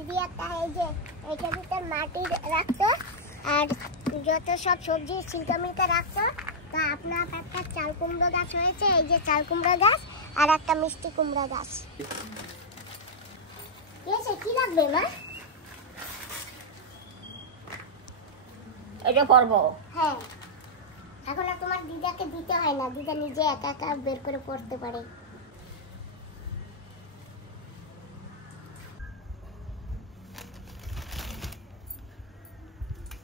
দিদি একটা এই যে এইটার ভিতর মাটি রাখতো আর যত সব সবজি ছিলকা মিলকা রাখতো। তা আপনার একটা চাল কুমড়ো গাছ হয়েছে, এই যে চাল কুমড়ো গাছ আর একটা মিষ্টি কুমড়া গাছ। কি লাগবে মা? এটা করবো। হ্যাঁ, এখন আর তোমার দিদাকে দিতে হয় না, দিদা নিজে একা একা বের করে পড়তে পারে।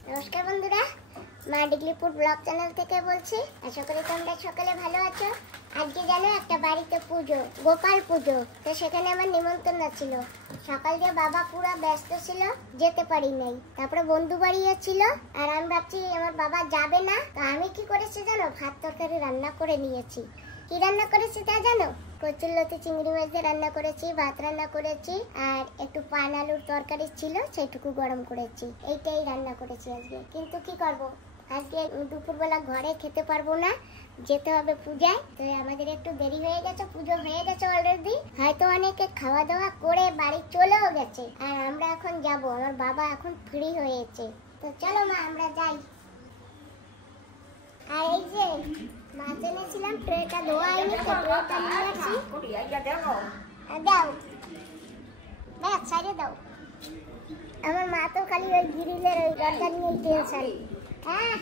নমস্কার বন্ধুরা, মা ডিগলিপুর ব্লগ চ্যানেল থেকে বলছি। আশা করি তোমরা সকলে ভালো আছো। আজকে জানো একটা বাড়িতে পুজো, গোপাল পুজো, তো সেখানে আমার নিমন্ত্রণ ছিল। সকাল দিয়ে বাবা পুরো ব্যস্ত ছিল, যেতে পারি নাই। তারপরে বন্ধু বাড়িও ছিল আর আমি ভাবছি আমার বাবা যাবে না, তো আমি কি করেছি জানো, ভাত তরকারি রান্না করে নিয়েছি। কি রান্না করেছি তা জানো? কচুরলতি চিংড়ি মাছ দিয়ে রান্না করেছি, ভাত রান্না করেছি আর একটু পান আলুর তরকারি ছিল, সেটুকু গরম করেছি। এইটাই রান্না করেছি আজকে। কিন্তু কি করব, আজকে দুপুরবেলা ঘরে খেতে পারবো না, যেতে হবে পূজায়। তো আমাদের একটু দেরি হয়ে গেছে, পুজো হয়ে গেছে অলরেডি, হয়তো অনেকে খাওয়া দাওয়া করে বাড়ি চলেও গেছে আর আমরা এখন যাব। আমার বাবা এখন ফ্রি হয়েছে, তো চলো মা আমরা যাই। আর এই যে মাছ এনেছিলাম, ট্রেটা ধোয়া হয়নি, তো ট্রেটা নিয়ে আসি। দাও ব্যাস সাইডে দাও। আমার মা তো খালি ওই গ্রিলের ওই দরজা নিয়েই টেনশন। হ্যাঁ,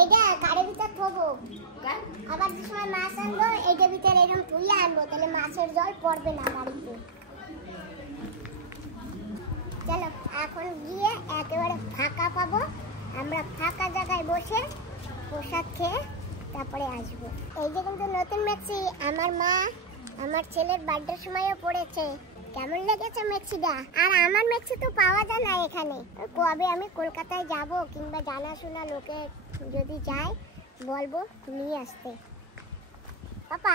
এইটা গাড়ির ভিতর থবো, আবার যে সময় মাছ আনবো এইটার ভিতরে এরকম তুলে আনবো, তাহলে মাছের জল পড়বে না বাড়িতে। চলো এখন গিয়ে একেবারে ফাঁকা পাবো, আমরা ফাঁকা জায়গায় বসে প্রসাদ খেয়ে তারপরে আসবো। এই যে কিন্তু নতুন মেক্সি আমার মা আমার ছেলের বার্থডের সময়ও পড়েছে। কেমন লেগেছে মেক্সিটা? আর আমার মেক্সি তো পাওয়া যায় না এখানে। কবে আমি কলকাতায় যাব কিংবা জানাশোনা লোকে যদি যায় বলবো নিয়ে আসতে। পাপা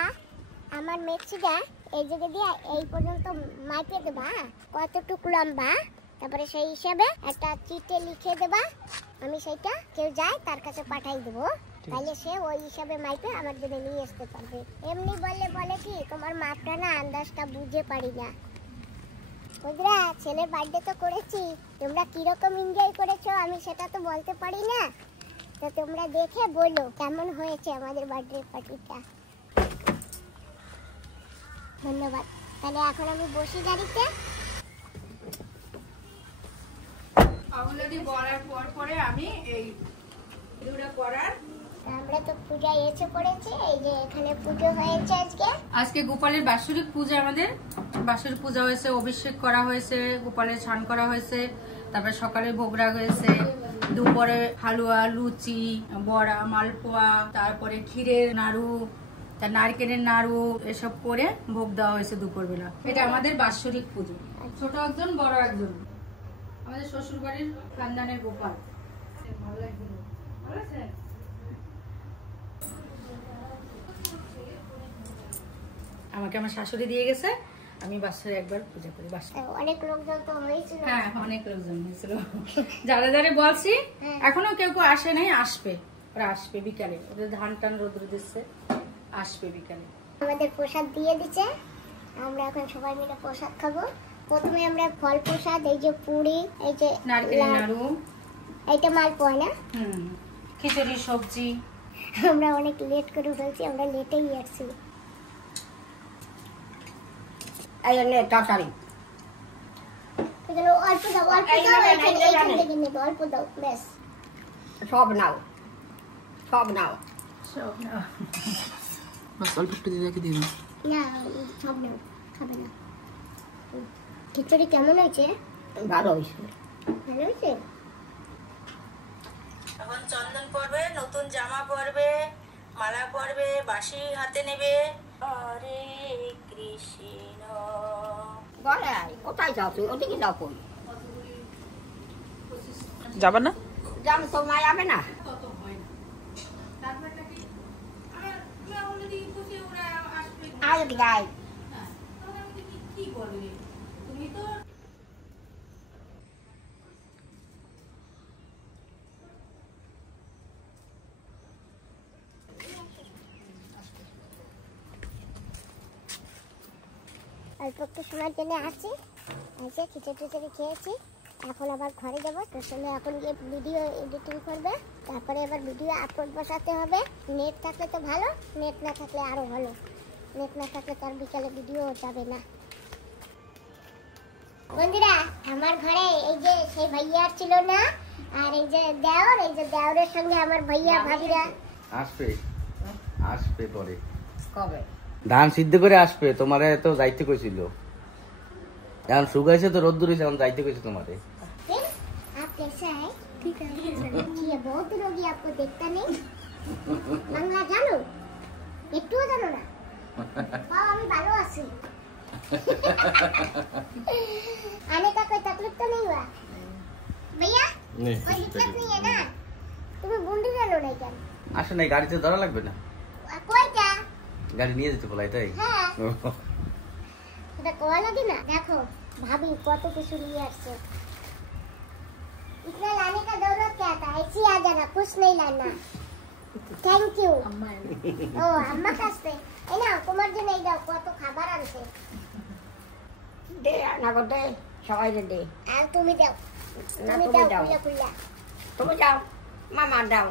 আমার মেক্সিটা এই জায়গা দিয়ে এই পর্যন্ত মাইপে দেবা, কতটুকু লম্বা, তারপরে সেই হিসাবে একটা চিঠি লিখে দেবা, আমি সেইটা কেউ যায় তার কাছে পাঠাই দেবো, তাহলে সে ওই হিসাবে মাইপে আমার জন্য নিয়ে আসতে পারবে। এমনি বলে কি তোমার মাপটা না আন্দাজটা বুঝে পারি না। বুঝলা, ছেলের বার্থডে তো করেছি, তোমরা কিরকম এনজয় করেছো আমি সেটা তো বলতে পারি না, তো তোমরা দেখে বলো কেমন হয়েছে আমাদের বার্থডে পার্টিটা। ধন্যবাদ। তাহলে এখন আমি বসি গাড়িতে। অলরেডি বলার পরে আমি এই ভিডিওটা করার। আমরা তো পূজায় এসে পড়েছি, এই যে এখানে পুজো হয়েছে আজকে গোপালের বাৎসরিক পূজা। আমাদের বাৎসরিক পূজা হয়েছে, অভিষেক করা হয়েছে, গোপালের স্নান করা হয়েছে, তারপরে সকালে ভোগ রাখা হয়েছে, দুপুরে হালুয়া, লুচি, বড়া, মালপোয়া, তারপরে ক্ষীরের নাড়ু, তার নারকেলের নাড়ু, এসব করে ভোগ দেওয়া হয়েছে দুপুরবেলা। এটা আমাদের বাৎসরিক পুজো। ছোট একজন বড় একজন, আমাদের শ্বশুর বাড়ির খানদানের গোপাল। ভালো লাগবে, ভালো আছে। আমাকে আমার শাশুড়ি দিয়ে গেছে, আমি বাসায় একবার পূজা করি। অনেক লোকজন তো হয়েছিল। হ্যাঁ, অনেক লোকজন হয়েছিল। যারা যারা বলছি এখনো কেউ কেউ আসে নাই, আসবে, ওরা আসবে বিকালে। ওদের ধান টান রোদ্র দিচ্ছে, আসবে বিকালে। আমাদের প্রসাদ দিয়ে দিচ্ছে, আমরা এখন সবাই মিলে প্রসাদ খাবো। প্রথমে আমরা ফল প্রসাদ, এই যে পুরি, এই যে নারকেলের নাড়ু, এইটা মালপোয়া না, খিচুড়ি, সবজি। আমরা অনেক লেট করে ফেলছি, আমরা লেটেই আসছি। এই নে তরকারি। এগুলো অল্প দাও, অল্প দাও, এখান থেকে নেবে, অল্প দাও ব্যাস। সব নাও, সব নাও, সব নাও। বাস অল্প একটু দিদাকে দিয়ে দাও। না সব নাও, খাবে না। খিচুড়ি কেমন হয়েছে? ভালো হয়েছে। ভালো হয়েছে। এখন চন্দন পরবে, নতুন জামা পরবে, মালা পরবে, বাঁশি হাতে নেবে। হরে কৃষ্ণ। কোথায় যাও তুই? ওদিকে যাও। কোন যাবা না? জাম তো মায় যাবে না। আয় গাই কি বলবে তুমি তো। অল্প একটু সময়ের জন্য আসছি, এসে খিচুড়ি খেয়েছি, এখন আবার ঘরে যাবো। তোর সঙ্গে এখন গিয়ে ভিডিও এডিটিং করবে, তারপরে আবার ভিডিও আপলোড বসাতে হবে। নেট থাকলে তো ভালো, নেট না থাকলে আরো ভালো। নেট না থাকলে তার বিকালে ভিডিও যাবে না। বন্ধুরা, আমার ঘরে এই যে সেই ভাইয়া ছিল না, আর এই যে দেওর, এই যে দেওরের সঙ্গে আমার ভাইয়া ভাবিরা আসবে পরে কবে? ধান সিদ্ধ করে আসবে। তোমারে তো যাইতে কইছিল, এখন শুকাইছে তো রোদ্দুর হয়েছে, এখন যাইতে কইছে তোমারে। फिर आप कैसा है? ठीक है। ये बहुत दिन हो गया आपको देखता नहीं। বাংলা জানো? একটুও জানো না? বাবা আমি ভালো আছি। आने का कोई तकलीफ तो नहीं हुआ? भैया कोई दिक्कत नहीं है ना? তুমি বুন্ডি জানো না কেন? আসো নাই, গাড়িতে ধরা লাগবে না, কয়টা? গাড়ি নিয়ে যেতে বলাই তাই। হ্যাঁ এটা কোয়া লাগে না। দেখো भाभी কত কিছু নিয়ে আসছে। इतना लाने का जरूरत क्या था? ऐसे ही आ जाना, कुछ नहीं लाना। Thank you. ও আম্মা কাছে এই না তোমার জন্য এই দাও, কত খাবার আনছে। দে না গো, দে সবাই দে। আর তুমি দাও, না, তুমি তুমি দাও দাও। কুলা। তুমি যাও, মামা দাও।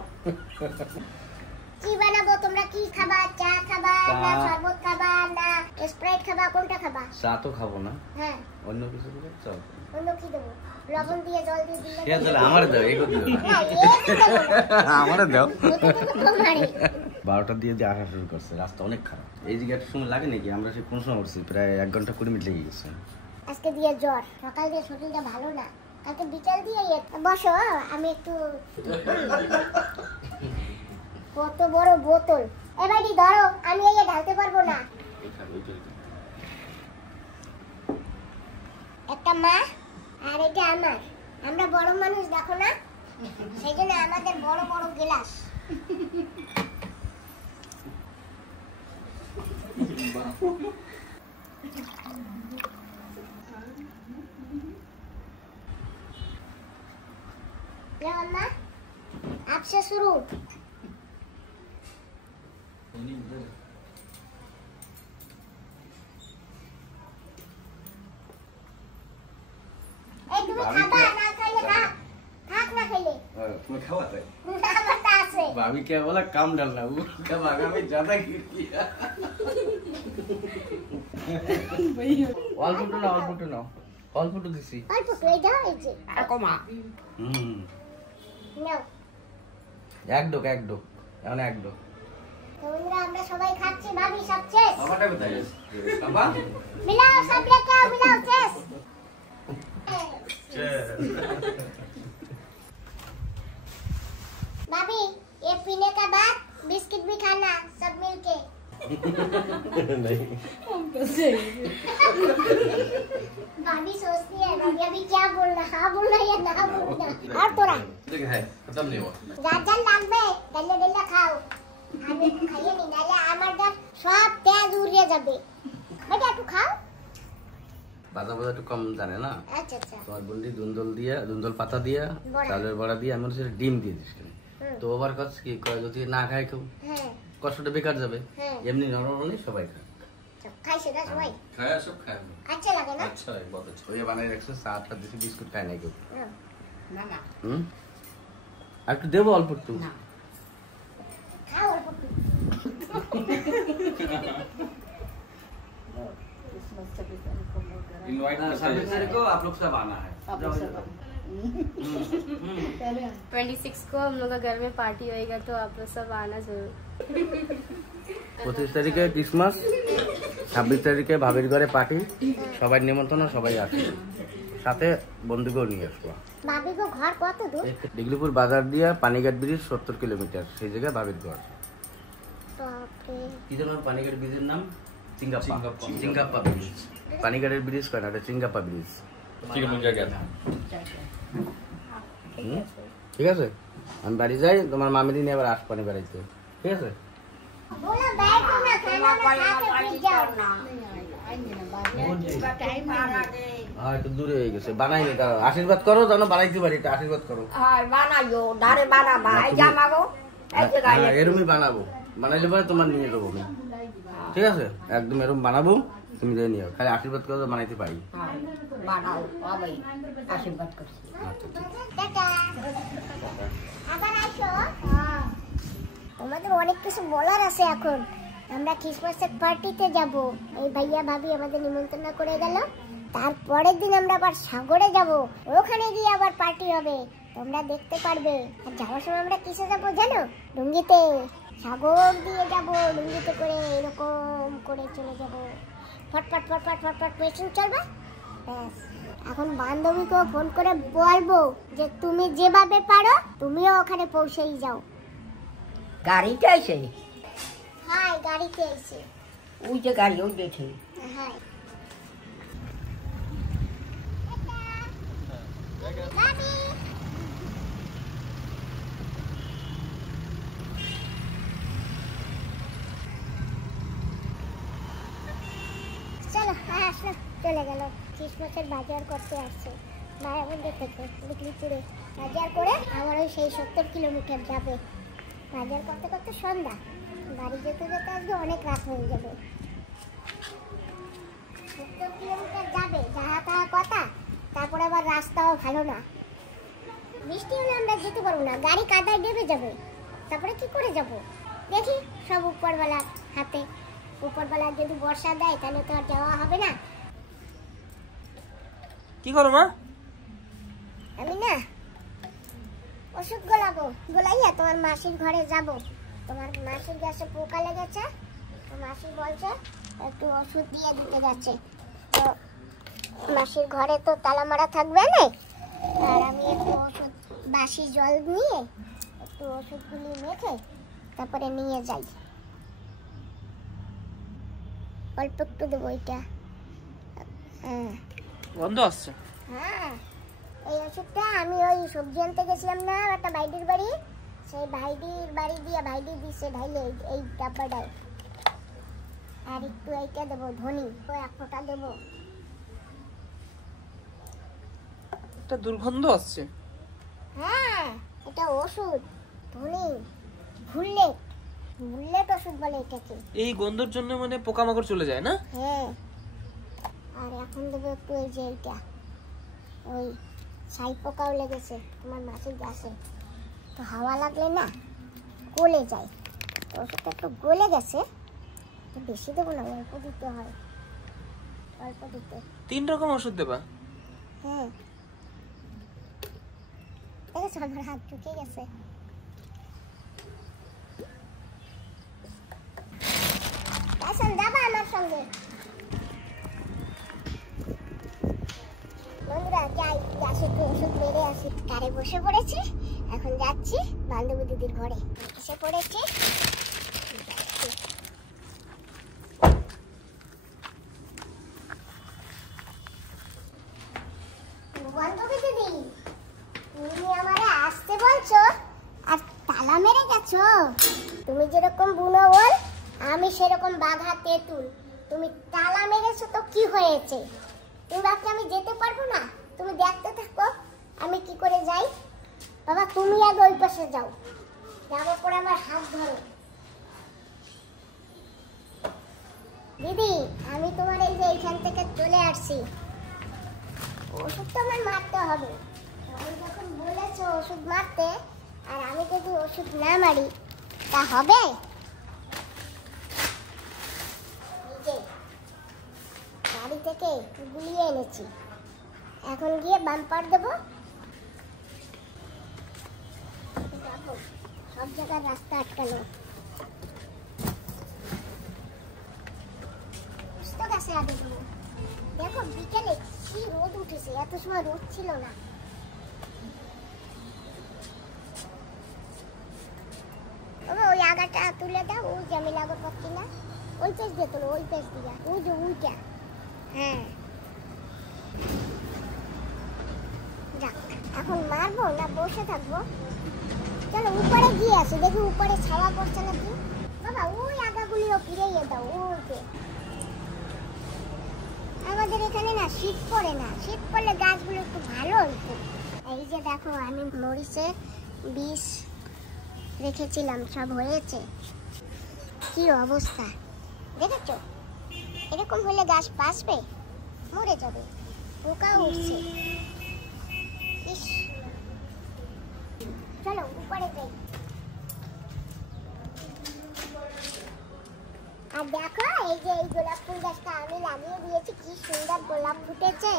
কি বানাবো? তোমরা কি খাবা? চা খাবা না শরবত খাবা না স্প্রাইট খাবা? কোনটা খাবা? চা তো খাবো না, হ্যাঁ অন্য কিছু দিলে চল। অন্য কি দেবো? লবণ দিয়ে জল দিয়ে দিলে ঠিক আছে, আমার দাও, এই করতে না, এই দেবো না। আমার দাও। ওটা তো তোমারই। 12টা দিয়ে দিয়ে আসা শুরু করছে, রাস্তা অনেক খারাপ। এই দিকে একটা সময় লাগে নাকি? আমরা সে কোন সময় উঠছি, প্রায় 1 ঘন্টা 20 মিনিট লেগে গেছে। আজকে দিয়ে জ্বর, সকাল দিয়ে শরীরটা ভালো না, কালকে বিকাল দিয়ে বসো, আমি একটু কত বড় বোতল এবারই ধরো, আমি এই ঢালতে পারবো না। একটা মা আর এটা আমার, আমরা বড় মানুষ দেখো না, সেই জন্য আমাদের বড় বড় গ্লাস। लो अम्मा, आपसे शुरू। তুমি খাবা না খাইলে না থাক, না খাইলে তুমি খাওয়া তাই না বাতা আছে। भाभी क्या बोला, काम डालना वो कब आगा में ज्यादा गिर गया। ऑल फोटो दिसी। অল্প করে দাও এই যে আর কমা। নাও। এক ডোক এখন এক ডোক। তো বন্ধুরা আমরা সবাই খাচ্ছি, ভাবি সব শেষ। বাবাটা কোথায় গেছে? বাবা মিলাও সব লেকে आओ, মিলাও শেষ। भाभी ये पीने का बाद बिस्किट भी खाना सब मिलके। नहीं भाभी सोचती है भाभी अभी क्या बोलना, हाँ बोलना या ना बोलना। और तोरा देख है खत्म नहीं हुआ। গাজর লাগবে, ডালে ডালে খাও। আমি খাইয়ে নি, নালে আমার দাঁত সব তেজ উড়িয়ে যাবে। বেটা একটু খাও। বাজা একটু কম জানে না। আচ্ছা আচ্ছা। তোমার বন্ডি দুন্দল পাতা দিয়া বড়া। চালের বড়া দিয়ে আমি বলছি ডিম দিয়ে দিস কেন? হুম। তো ওভার কাজ কি কয়, যদি না খায় কেউ হ্যাঁ কষ্টটা বেকার যাবে। হ্যাঁ। এমনি নরমালি সবাই খায়। খাইছে না সবাই? খায় সব খায়। আচ্ছা লাগে না? আচ্ছা বহুত আচ্ছা। ওই বানাই রাখছে, চাটা দিছি, বিস্কুট খায় না কেউ। না না হুম, আর একটু দেবো অল্প একটু। না। খাও অল্প একটু। सर्विस को आप लोग सब आना है। 26 को हम लोग का घर में पार्टी होएगा, तो आप लोग सब आना जरूर। 25 তারিখে ক্রিসমাস, 26 তারিখে ভাবির ঘরে পার্টি, সবাই নিমন্ত্রণ, সবাই আসবে, সাথে বন্ধুকেও নিয়ে আসবো। ভাবি গো ঘর কত দূর? ডিগলিপুর বাজার দিয়া পানিঘাট ব্রিজ 70 কিলোমিটার, সেই জায়গায় ভাবির ঘর। বাপরে। কি যেন পানিঘাট ব্রিজের নাম? চিঙ্গাপ্পা ব্রিজ। পানিঘাটের ব্রিজ কয় না, এটা চিঙ্গাপ্পা ব্রিজ। ঠিক আছে, আমি বাড়ি যাই, তোমার মামিদি নিয়ে আবার আসপানি বেড়াইতে। ঠিক আছে, बोला बैठो ना, खाना ना खा के फिर जाओ। হ্যাঁ একটু দূরে হয়ে গেছে, বানাইনি। তার আশীর্বাদ করো, যেন বানাইতে পারি, এটা আশীর্বাদ করো। আর বানাইও, ধারে বানাবা, এই যে আমাগো এই যে হ্যাঁ, এরমই বানাবো, বানাইলে পরে তোমার নিয়ে যাবো আমি। ঠিক আছে, একদম এরকম বানাবো, তুমি দিয়ে নিও, খালি আশীর্বাদ করে বানাইতে পারি। হ্যাঁ বানাও সবাই আশীর্বাদ করছি। আচ্ছা ঠিক আছে। টাটা। আবার আসো। আমাদের অনেক কিছু বলার আছে এখন। আমরা ক্রিসমাসের পার্টিতে যাব। এই ভাইয়া ভাবি আমাদের নিমন্ত্রণ করে গেল। তারপরের দিন আমরা আবার সাগরে যাব, ওখানে গিয়ে আবার পার্টি হবে, তোমরা দেখতে পারবে। আর যাওয়ার সময় আমরা কিসে যাবো জানো? লুঙ্গিতে। সাগর দিয়ে যাব, লুঙ্গিতে করে এরকম করে চলে যাব। ফটফট ফটফট ফটফট মেশিন চলবে। ব্যাস, এখন বান্ধবীকেও ফোন করে বলবো যে তুমি যেভাবে পারো তুমিও ওখানে পৌঁছেই যাও। গাড়িতে আছে? হ্যাঁ, গাড়িতে এসে। ওই যে গাড়ি, ওই দেখি। হ্যাঁ। বাবি। চলো, আসলো, চলে গেল। ক্রিসমাসের বাজার করতে আসছে মায়াবন্দি থেকে বিক্রিপুরে। বাজার করে আবার ওই সেই 70 কিলোমিটার যাবে। বাজার করতে করতে সন্ধ্যা, বাড়ি যেতে যেতে আজকে অনেক রাত হয়ে যাবে। 70 কিলোমিটার যাবে, যাহা তাহা কথা। তারপরে আবার রাস্তাও ভালো না, বৃষ্টি হলে আমরা যেতে পারবো না, গাড়ি কাদায় ডেবে যাবে। তারপরে কি করে যাব? দেখি, সব উপরওয়ালার হাতে। উপরওয়ালা যদি বর্ষা দেয় তাহলে তো আর যাওয়া হবে না। কি করো মা? আমি না ওষুধ গোলাবো, গোলাইয়া তোমার মাসির ঘরে যাব। তোমার মাসির গাছে পোকা লেগেছে, তো মাসি বলছে একটু ওষুধ দিয়ে দিতে যাচ্ছে। তো মাসির ঘরে তো তালা মারা থাকবে না, আর আমি একটু ওষুধ বাসি জল নিয়ে একটু ওষুধগুলি মেখে তারপরে নিয়ে যাই। অল্প একটু দেবো এটা। হ্যাঁ গন্ধ আসছে। হ্যাঁ, এই ওষুধটা আমি ওই সবজি আনতে গেছিলাম না একটা ভাইডির বাড়ি, সেই ভাইডির বাড়ি দিয়ে ভাইডি দিছে ঢাইলে এই ডাব্বাটায়। আর একটু এইটা দেবো ধনি, ওই 1 ফোঁটা দেবো। একটা দুর্গন্ধ আসছে। হ্যাঁ, এটা ওষুধ ধনি, বুলেট বুলেট ওষুধ বলে এটাকে। এই গন্ধের জন্য মানে পোকামাকড় চলে যায় না? হ্যাঁ, আর এখন দেবো একটু এই যে এইটা, ওই ছাই পোকাও লেগেছে তোমার মাছের গাছে, তো হাওয়া লাগলে না গলে যায়। তো ওষুধটা একটু গলে গেছে, তো বেশি দেবো না, অল্প দিতে হয়, অল্প দিতে। 3 রকম ওষুধ দেবা? হ্যাঁ, দেখেছো আমার হাত ঢুকে গেছে। আসুন, যাবা আমার সঙ্গে? বন্ধুরা যাই, গ্যাসে একটু ওষুধ মেরে আসি। কারে বসে পড়েছি, এখন যাচ্ছি বান্ধবী দিদির ঘরে। এসে পড়েছি। বান্ধবী দিদি, তুমি আমারে আসতে বলছো আর তালা মেরে গেছো। তুমি যেরকম বুনো বল, আমি সেরকম বাঘা তেঁতুল। তুমি তালা মেরেছো তো কি হয়েছে? তুমি ভাবছো আমি যেতে পারবো না? তুমি দেখতে থাকো আমি কি করে যাই। বাবা তুমি আগে ওই পাশে যাও, যাবো পরে আমার হাত ধরো। দিদি, আমি তোমার এই যে এইখান থেকে চলে আসছি। ওষুধ তো আমার মারতে হবে, তুমি যখন বলেছো ওষুধ মারতে, আর আমি যদি ওষুধ না মারি তা হবে? গাড়ি থেকে গুলিয়ে এনেছি, এখন গিয়ে বাম্পার দেবো। সব জায়গার রাস্তা আটকানো। গাছে আগে দেবো। দেখো বিকেলে কি রোদ উঠেছে, এত সময় রোদ ছিল না। ওই আগাটা তুলে দাও, ওই যে আমি লাগাবো কিনা, ওই পেজ দিয়ে তোলো, ওই পেজ দিয়া, ওই যে ওইটা। হ্যাঁ, যাক, এখন মারবো না বসে থাকবো? চলো উপরে গিয়ে আসি, দেখি উপরে ছাওয়া পড়ছে নাকি। বাবা ওই আগাগুলিও ফিরিয়ে দাও, ওইকে। আমাদের এখানে না শীত পড়ে না, শীত পড়লে গাছগুলো একটু ভালো হতো। এই যে দেখো আমি মরিচে বীজ রেখেছিলাম, সব হয়েছে। কি অবস্থা দেখেছো? এরকম হলে গাছ বাঁচবে? মরে যাবে, পোকা উঠছে। ইস, চলো উপরে যাই। আর দেখো এই যে এই গোলাপ ফুল গাছটা আমি লাগিয়ে দিয়েছি, কি সুন্দর গোলাপ ফুটেছে।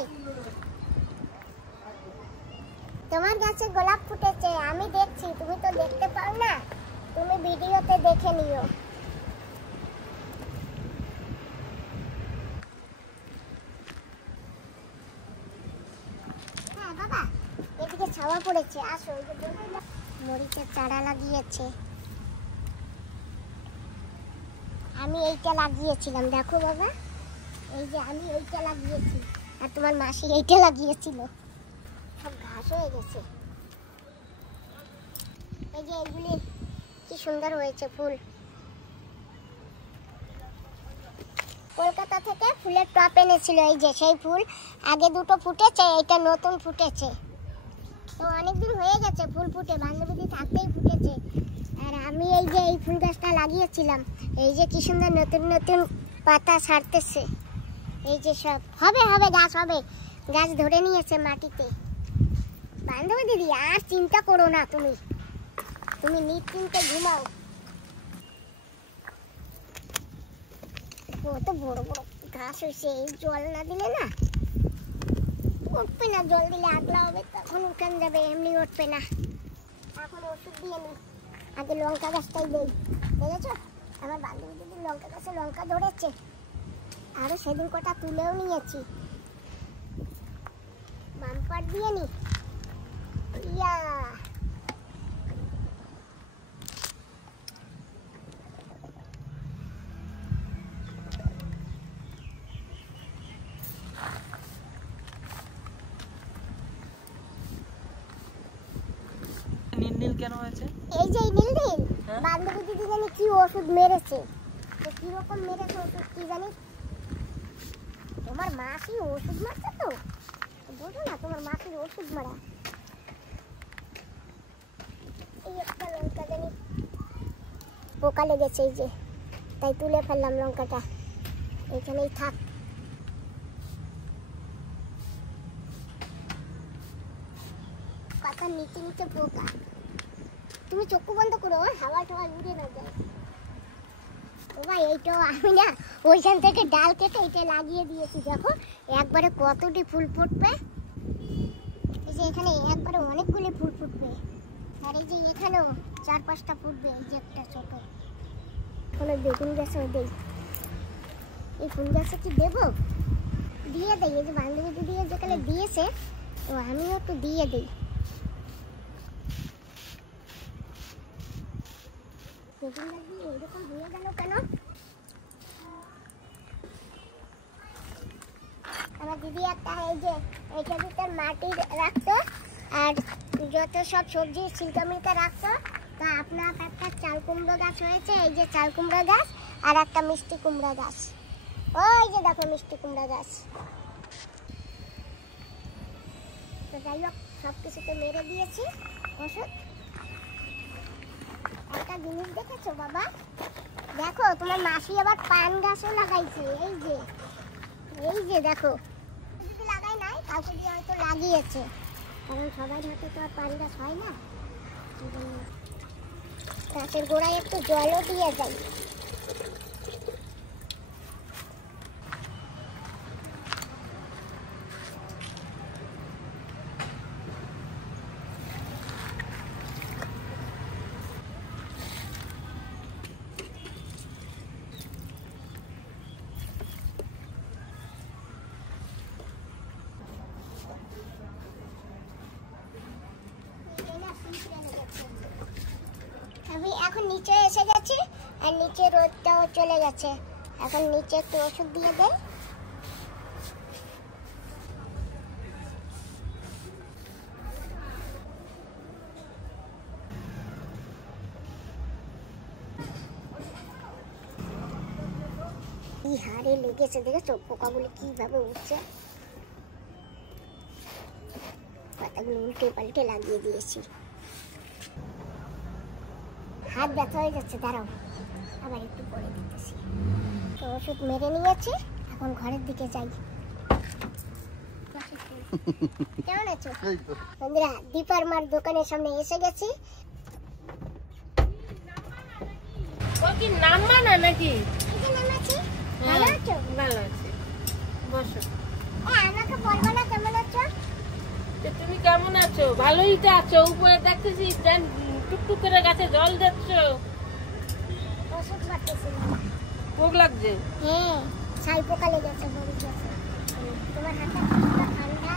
তোমার গাছে গোলাপ ফুটেছে, আমি দেখছি, তুমি তো দেখতে পাও না, তুমি ভিডিওতে দেখে নিও। হ্যাঁ বাবা, এদিকে ছাওয়া পড়েছে, আসো। ওই যে মরিচের চারা লাগিয়েছে, আমি এইটা লাগিয়েছিলাম, দেখো বাবা, এই যে আমি এইটা লাগিয়েছি, আর তোমার মাসি এইটা লাগিয়েছিল, সব ঘাস হয়ে গেছে। এই যে এগুলি কি সুন্দর হয়েছে ফুল। কলকাতা থেকে ফুলের টপ এনেছিল, এই যে সেই ফুল, আগে দুটো ফুটেছে, এটা নতুন ফুটেছে, তো অনেকদিন হয়ে গেছে ফুল ফুটে, বান্ধবী থাকতেই ফুটেছে। আর আমি এই যে এই ফুল গাছটা লাগিয়েছিলাম, এই যে কি সুন্দর নতুন নতুন পাতা ছাড়তেছে, এই যে সব হবে হবে, গাছ হবে, গাছ ধরে নিয়েছে মাটিতে। বান্ধবী দিদি আর চিন্তা করো না, তুমি তুমি নিশ্চিন্তে ঘুমাও। কত বড় বড় ঘাস হয়েছে, জল না দিলে না উঠবে না, জল দিলে আগলা হবে, তখন উঠান যাবে, এমনি উঠবে না। এখন ওষুধ দিয়ে নি, আগে লঙ্কা গাছটাই দেই। দেখেছ আমার বান্ধবী দিদি লঙ্কা গাছে লঙ্কা ধরেছে, আরো সেদিন কটা তুলেও নিয়েছি। বাম্পার দিয়ে নি, ইয়া নীল নীল কেন হয়েছে? এই যে নীল নীল, বান্ধবী দিদি জানি কি ওষুধ মেরেছে, তো কিরকম মেরেছে ওষুধ কি জানি। তোমার মাসি ওষুধ মারছে, তো বোঝো না, তোমার মাসির ওষুধ মারা। এই একটা লঙ্কা জানি পোকা লেগেছে, এই যে তাই তুলে ফেললাম লঙ্কাটা, এখানেই থাক। পাতার নিচে নিচে পোকা, তুমি চক্ষু বন্ধ করো, হাওয়া টাওয়া উড়ে না যায়। ও ভাই, এইটাও আমি না ওইখান থেকে ডাল কেটে এটা লাগিয়ে দিয়েছি, দেখো একবারে কতটি ফুল ফুটবে। এই যে এখানে একবারে অনেকগুলি ফুল ফুটবে, আর এই যে এখানেও 4-5টা ফুটবে, এই যে একটা ছোট। কোনো বেগুন গাছও দেই, এই ফুল গাছে কি দেবো, দিয়ে দেই। এই যে বান্ধবী দিদি যেখানে দিয়েছে, তো আমিও একটু দিয়ে দিই। বেগুন গাছ দিয়ে এরকম হয়ে গেল কেন? আমার দিদি একটা এই যে এইটার ভিতর মাটি রাখতো, আর যত সব সবজি ছিলকা মিলকা রাখতো। তা আপনার একটা চাল কুমড়ো গাছ হয়েছে, এই যে চাল কুমড়ো গাছ, আর একটা মিষ্টি কুমড়া গাছ, ওই যে দেখো মিষ্টি কুমড়া গাছ। তো যাই হোক, সব কিছু তো মেরে দিয়েছি ওষুধ। একটা জিনিস দেখেছো বাবা, দেখো তোমার মাসি আবার পান গাছও লাগাইছে, এই যে দেখো, লাগাই নাই, কাউকে দিয়ে হয়তো লাগিয়েছে, কারণ সবাই হাতে তো আর পান গাছ হয় না। গাছের গোড়ায় একটু জলও দিয়ে যাই। আমি এখন নিচে এসে গেছি, আর নিচে রোদটাও চলে গেছে, এখন নিচে একটু ওষুধ দিয়ে দেয়। কি হারে লেগেছে দেখেছো, পোকাগুলি কিভাবে উঠছে। পাতাগুলো উল্টে পাল্টে লাগিয়ে দিয়েছি, হাত ব্যথা হয়ে যাচ্ছে, দাঁড়াও আবার একটু পরে দিতেছি। তো ওষুধ মেরে নিয়েছি, এখন ঘরের দিকে যাই। কেমন আছো বন্ধুরা? দীপার মার দোকানের সামনে এসে গেছি। ও কি নামবা না নাকি? এই যে নেমেছি। ভালো আছো? ভালো আছি, বসো। আমাকে বলবো না কেমন আছো? তো তুমি কেমন আছো? ভালোই তো আছো। উপরে দেখতেছি টুকটুক করে গাছে জল দিচ্ছ। ওষুধ মারতেছিলাম। ভোগ লাগছে? হ্যাঁ, ছাই পোকা লেগেছে বড় গেছে। তোমার হাতটা পুরো ঠান্ডা।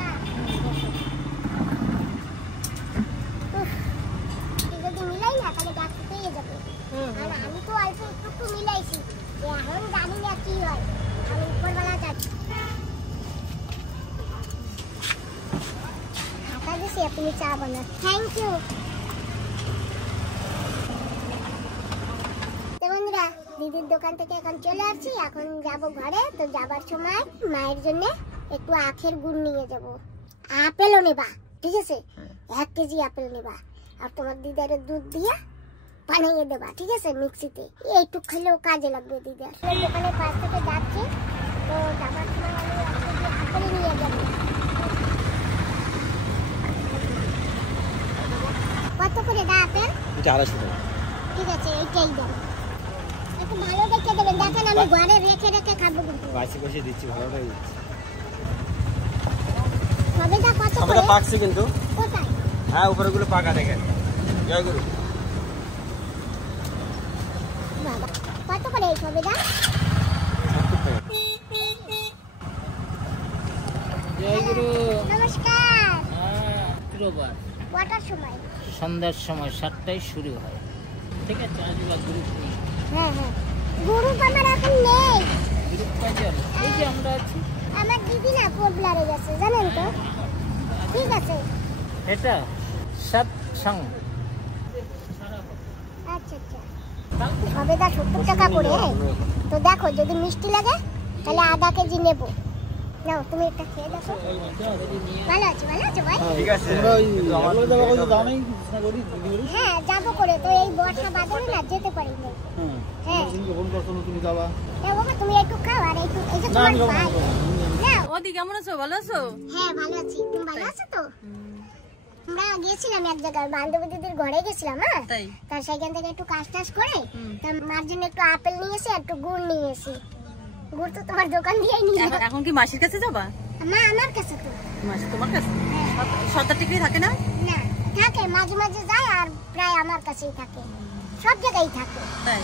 উফ, যদি মিলাই না তাহলে ডাক্তার পেয়ে যাবে। আর আমি তো অল্প একটু মিলাইছি, এখন জানি না কি হয়। আমি উপরবেলা যাচ্ছি। হাতা দিছি, আপনি চা বানান। Thank you. বন্ধুরা, দিদির দোকান থেকে এখন চলে আসছি। এখন যাব ঘরে। তো যাবার সময় মায়ের জন্য একটু আখের গুড় নিয়ে যাব। আপেলও নেবা, ঠিক আছে? 1 কেজি আপেল নেবা। আর তোমার দিদারের দুধ দিয়ে বানিয়ে দেবা, ঠিক আছে? মিক্সিতে এইটুক খেলেও কাজে লাগবে দিদার। দোকানের পাশ থেকে যাচ্ছি, তো যাবার সময় আমি 1 কেজি আপেল নিয়ে যাবো। কত করে দা আপেল? 250 টাকা। ঠিক আছে, এইটাই দেন। একটু ভালো দেখে দেবেন। দেখেন আমি ঘরে রেখে রেখে খাবো কিন্তু। বাসি বাসি দিচ্ছি, ভালোটাই দিচ্ছি। সবেদা কত করে? সবটা পাকছে কিন্তু। কোথায়? হ্যাঁ, উপরেগুলো পাকা দেখেন। জয় গুরু। বাবা, কত করে এই সবেদা? 70 টাকা। জয় গুরু। নমস্কার। শুক্রবার কটার সময়? সন্ধ্যার সময় 7টায় শুরু হয়, ঠিক আছে? আজ গ্রুপ নেই, হ্যাঁ হ্যাঁ, গুরু তো আমার এখন নেই। গ্রুপ কয়জন? এই যে আমরা আছি। আমার দিদি না পোবলারে গেছে, জানেন তো? ঠিক আছে, এটা সৎসঙ্গ। আচ্ছা আচ্ছা। সবেদা 70 টাকা করে। তো দেখো, যদি মিষ্টি লাগে তাহলে আধা কেজি নেবো। নাও, তুমি একটা খেয়ে দেখো। ভালো আছে, ভালো আছে ভাই? ঠিক আছে। হ্যাঁ, যাবো করে। তো এই বর্ষা বাদলে না যেতে পারি না। হ্যাঁ হ্যাঁ বাবা, তুমি একটু খাও। আর একটু এই যে তোমার ভাই। নাও। ওদি কেমন আছো? ভালো আছো? হ্যাঁ, ভালো আছি। তুমি ভালো আছো তো? আমরা গেছিলাম এক জায়গায়, বান্ধবী দিদির ঘরে গেছিলাম। হ্যাঁ, তাই? তার সেখান থেকে একটু কাজ টাজ করে তার মার জন্য একটু আপেল নিয়ে এসে একটু গুড় নিয়ে এসি। গুড় তো তোমার দোকান দিয়েই নিয়ে এখন কি মাসির কাছে যাবা? মা আমার কাছে তো। মাসি তোমার কাছে? সর্দার টিকরি থাকে না? না, থাকে মাঝে মাঝে যায়, আর প্রায় আমার কাছেই থাকে, সব জায়গায় থাকে। তাই?